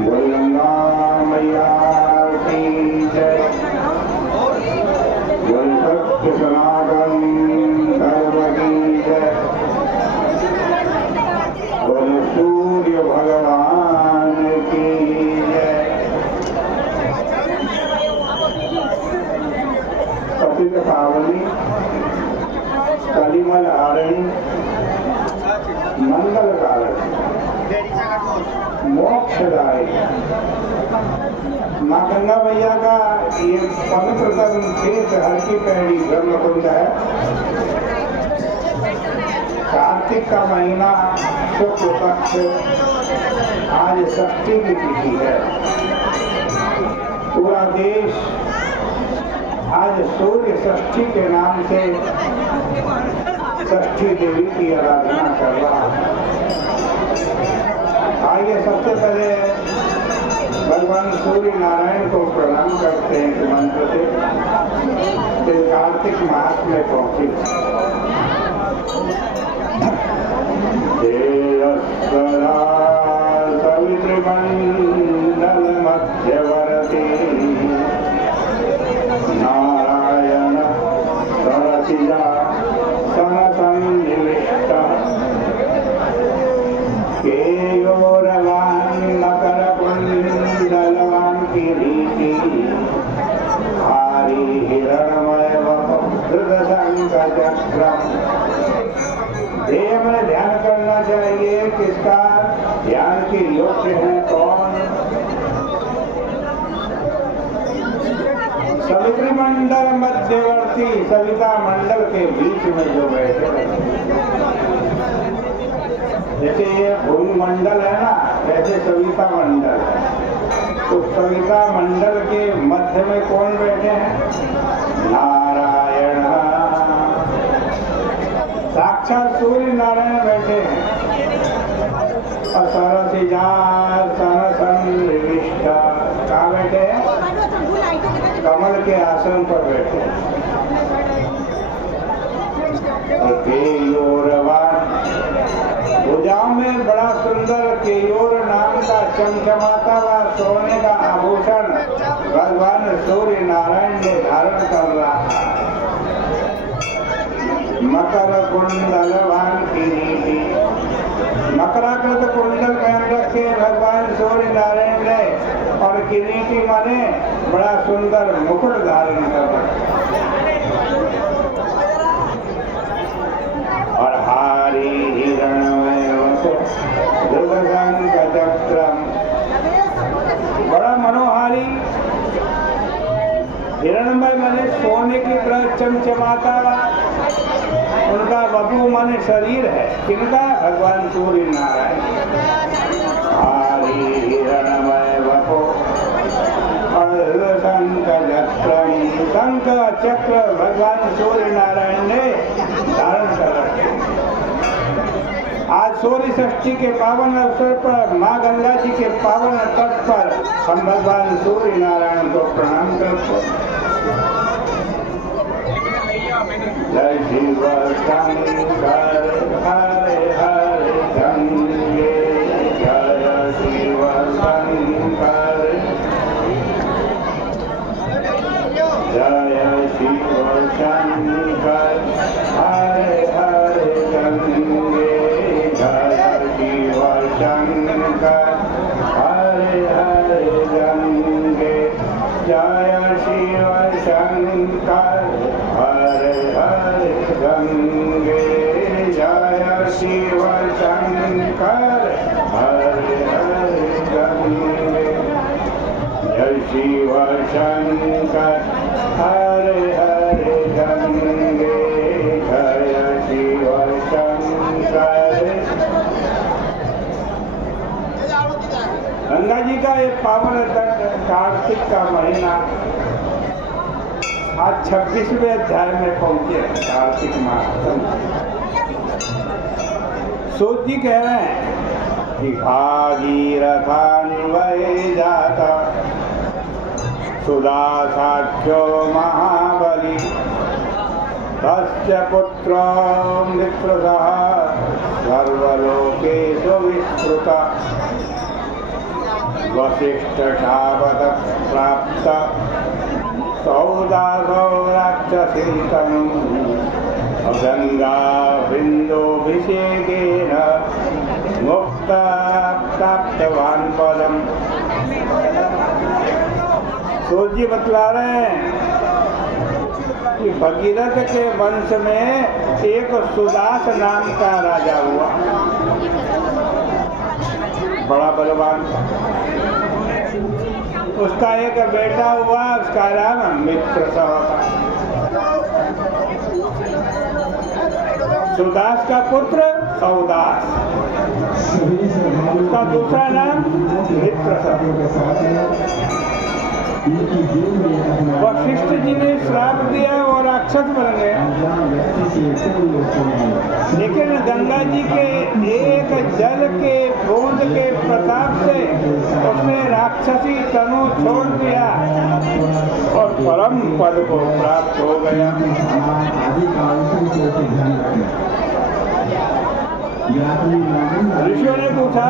गंगा मैया की जय। बोल सत्य सनातन धर्म की जय। बोल सूर्य भगवान की जय। पतित पावनी कलिमल हारणी मंगल कारक मोक्षदायी माँ गंगा मैया का ये पवित्रतम तीर्थ हर की पैड़ी ब्रह्मकुंड है। कार्तिक का महीना शुक्ल पक्ष आज षष्ठी की तिथि है। पूरा देश आज सूर्य षष्ठी के नाम से षष्ठी देवी की आराधना कर रहा है। आइए सबसे पहले भगवान सूर्य नारायण को प्रणाम करते हैं कि मंत्र से फिर कार्तिक मास में पहुंचे। सवितृमंडल मध्यवर्ती नारायण सरसिजा सनसंनिविष्ट केयोरवान् मकरकुण्डलवान् किरीटी हारी हिरणमय वपुधृतशङ्खचक्रम्। देह में ध्यान करना चाहिए किसका ध्यान के योग्य है कौन। सवित्री मंडल मध्यवर्ती सविता मंडल के बीच में जो बैठे जैसे ये भूमंडल है ना वैसे सविता मंडल है। तो सविता मंडल के मध्य में कौन बैठे हैं नारायण साक्षात सूर्य नारायण बैठे हैं। कहाँ बैठे हैं कमल के आसन पर बैठे हैं। भुजाओं में बड़ा सुंदर केयोर नाम का चमचमाता हुआ सोने का आभूषण भगवान सूर्य नारायण ने धारण कर रहा है। मकर कुंडलवान किरीटी मकराकृत कुंडल पहन रखे भगवान सूर्य नारायण ने और किरीटी माने बड़ा सुंदर मुकुट धारण कर रखा और हारी हिरणमय वपुधृतशङ्खचक्रम् बड़ा मनोहारी हिरणमय माने सोने की तरह चमचमाता उनका वपु माने शरीर है। किनका भगवान सूर्य नारायण हारी हिरणमय वपु शंख चक्र भगवान सूर्य नारायण ने धारण कर रखे। आज सूर्य षष्ठी के पावन अवसर पर माँ गंगा जी के पावन तट पर हम भगवान सूर्य नारायण को प्रणाम करते हैं। जय शिव शंकर हरे हरे गंगे जय शिव शंकर जय शिव शंकर हरे हरे गंगे जय शिव शंकर हरे हरे गंगे जय शिव शंकर हरे हरे गंगे जय शिव शंकर हरे हरे गंगे जय शिव शंकर हरे हरे गंगे जय शिव शंकर। गंगा जी का एक पावन तट कार्तिक का महीना आज 26वें अध्याय में पहुंचे। कार्तिक मास सूत जी कह रहे हैं कि भागीरथान्वये जाता सुधा साख्यो महाबली तस्य पुत्रो मित्रसः सर्वलोकेषु विस्तृतः वशिष्ठ शावत प्राप्त सौदासौ राक्षसी तनु गंगा बिंदुभिषेकेन मुक्त प्राप्तवान पदम। सूर्य जी बतला रहे हैं कि भगीरथ के वंश में एक सुदास नाम का राजा हुआ, बड़ा बलवान था। उसका एक बेटा हुआ, उसका नाम मित्र सा था। सुदास का पुत्र सौदास, उसका दूसरा नाम मित्र सा। वशिष्ठ जी ने श्राप दिया और राक्षस बन गए, लेकिन गंगा जी के एक जल के बूंद के प्रताप से उसने राक्षसी तनु छोड़ दिया और परम पद को प्राप्त हो गया। ऋषियों ने पूछा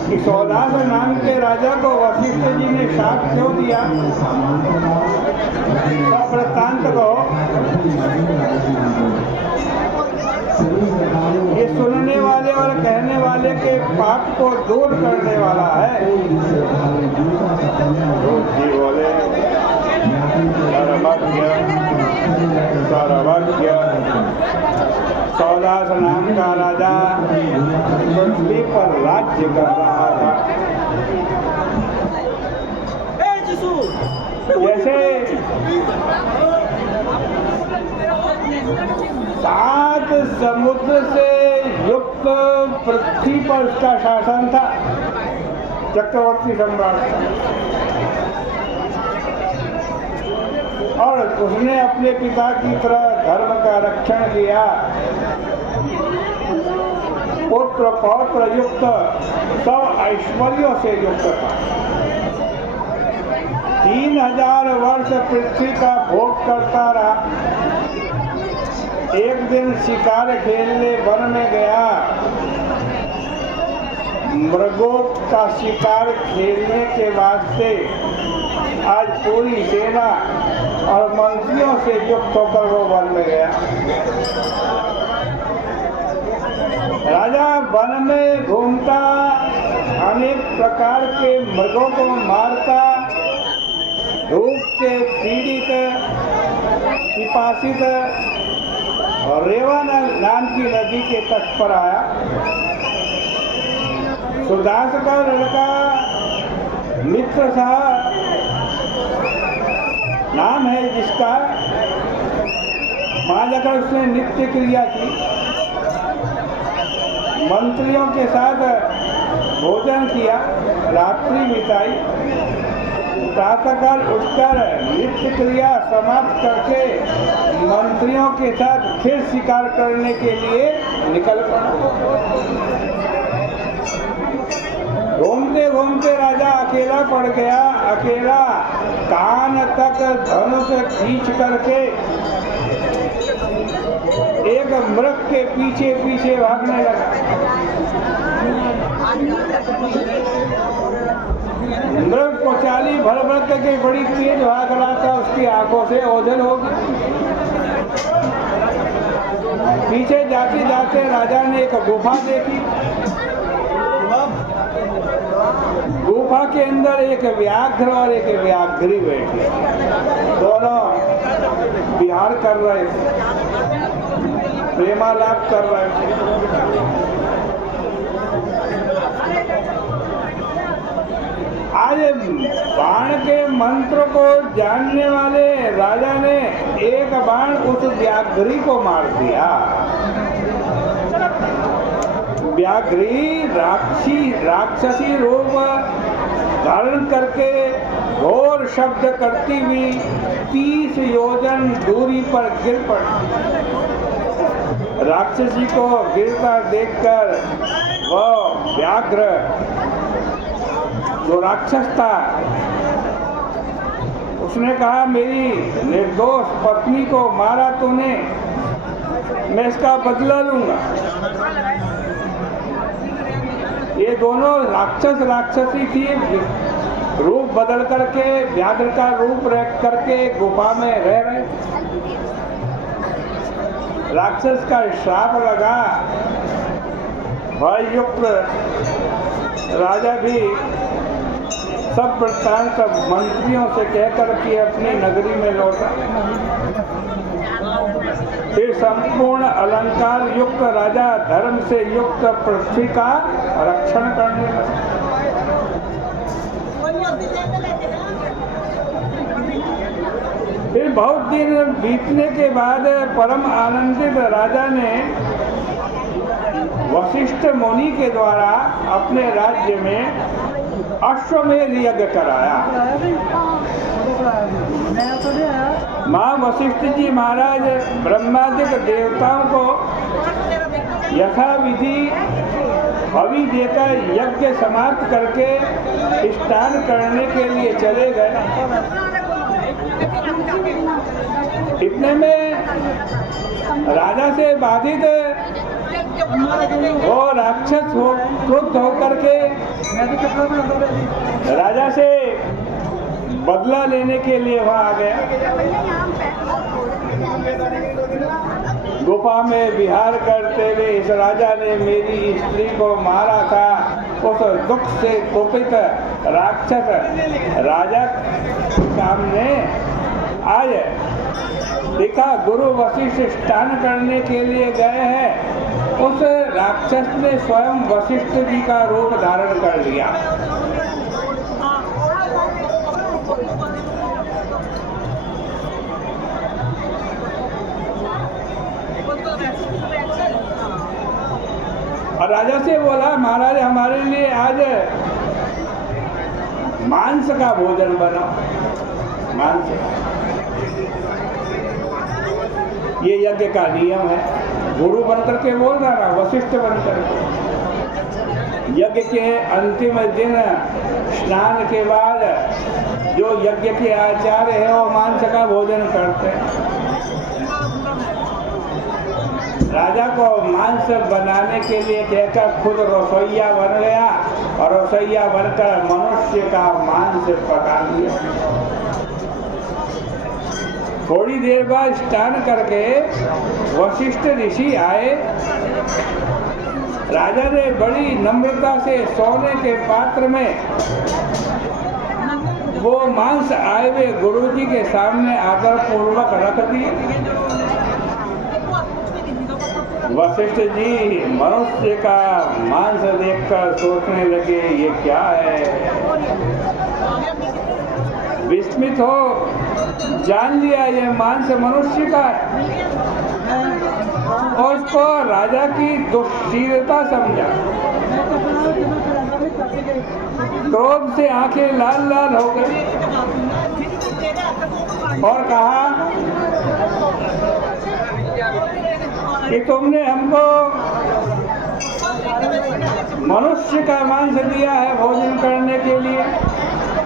कि सौदास नाम के राजा को वशिष्ठ जी ने शाप क्यों दिया? सब वृत्तांत को ये सुनने वाले और कहने वाले के पाप को दूर करने वाला है। जी बोले सर्वज्ञ सौदास नाम का राजा पृथ्वी पर राज्य कर रहा था। जैसे 7 समुद्र से युक्त पृथ्वी पर उसका शासन था, चक्रवर्ती सम्राट। और उसने अपने पिता की तरह धर्म का रक्षण किया। पुत्र पौत्र युक्त सब ऐश्वर्यों से युक्त था। 3000 वर्ष पृथ्वी का भोग करता रहा। एक दिन शिकार खेलने वन में गया। मृगों का शिकार खेलने के वास्ते आज पूरी सेना और मंत्रियों से युक्त होकर वो वन में गया। राजा वन में घूमता, अनेक प्रकार के मृगों को मारता, धूप से पीड़ित पिपासित और रेवा नाम की नदी के तट पर आया। सुदास का लड़का मित्र साहब नाम है जिसका, वहां जाकर उसने नित्य क्रिया की, मंत्रियों के साथ भोजन किया, रात्रि बिताई। प्रातःकाल उठकर नित्य क्रिया समाप्त करके मंत्रियों के साथ फिर शिकार करने के लिए निकल पड़ा। घूमते घूमते राजा अकेला पड़ गया। अकेला कान तक धनुष खींच करके एक मृग के पीछे पीछे भागने लगा। मृग को चाली भर भर करके बड़ी तेज भाग रहा था। उसकी आंखों से ओझल हो गई। पीछे जाते जाते राजा ने एक गुफा देखी। गुफा के अंदर एक व्याघ्र और एक व्याघ्री बैठी, दोनों विहार कर रहे थे, प्रेमालाप कर रहे थे। आज बाण के मंत्र को जानने वाले राजा ने एक बाण उस व्याघ्री को मार दिया। व्याघ्री राक्षसी रूप धारण करके घोर शब्द करती हुई 30 योजन दूरी पर गिर पड़ी। राक्षसी को गिरता देखकर वह व्याघ्र जो राक्षस था, उसने कहा, मेरी निर्दोष पत्नी को मारा तूने, मैं इसका बदला लूंगा। ये दोनों राक्षस राक्षसी थी, रूप बदल करके व्याघ्र का रूप रख करके गुफा में रह रहे। राक्षस का श्राप लगा, भययुक्त राजा भी सब वृत्तांत मंत्रियों से कहकर के अपनी नगरी में लौटा। फिर संपूर्ण अलंकार युक्त राजा धर्म से युक्त पृथ्वी का रक्षण करने लगा। फिर बहुत दिन बीतने के बाद परम आनंदित राजा ने वशिष्ठ मुनि के द्वारा अपने राज्य में अश्वमेध यज्ञ कराया। माँ वशिष्ठ जी महाराज ब्रह्मादिक देवताओं को यथाविधि हवि देकर यज्ञ समाप्त करके स्नान करने के लिए चले गए। इतने में राजा से बाधित वो राक्षस हो क्रुद्ध होकर के राजा से बदला लेने के लिए वहां आ गया। गुफा में विहार करते हुए इस राजा ने मेरी स्त्री को मारा था। उस दुख से कुपित राक्षस राजा सामने आज देखा गुरु वशिष्ठ स्नान करने के लिए गए हैं। उस राक्षस ने स्वयं वशिष्ठ जी का रूप धारण कर लिया। और राजा से बोला, महाराज हमारे लिए आज मांस का भोजन बनाओ। मांस ये यज्ञ का नियम है। गुरु बनकर के बोल रहा ना, वशिष्ठ बनकर। यज्ञ के अंतिम दिन स्नान के बाद जो यज्ञ के आचार्य है वो मांस का भोजन करते हैं। राजा को मांस बनाने के लिए कहकर खुद रसोइया बन गया और रसोइया बनकर मनुष्य का मांस पका लिया। थोड़ी देर बाद स्नान करके वशिष्ठ ऋषि आए। राजा ने बड़ी नम्रता से सोने के पात्र में वो मांस आए हुए गुरुजी के सामने आदर पूर्वक रख दिए। वशिष्ठ जी मनुष्य का मांस देखकर सोचने लगे ये क्या है। विस्मित हो जान लिया ये मांस मनुष्य का है और उसको राजा की दुष्शीलता समझा। क्रोध से आंखें लाल लाल हो गई और कहा कि तुमने हमको मनुष्य का मांस दिया है भोजन करने के लिए।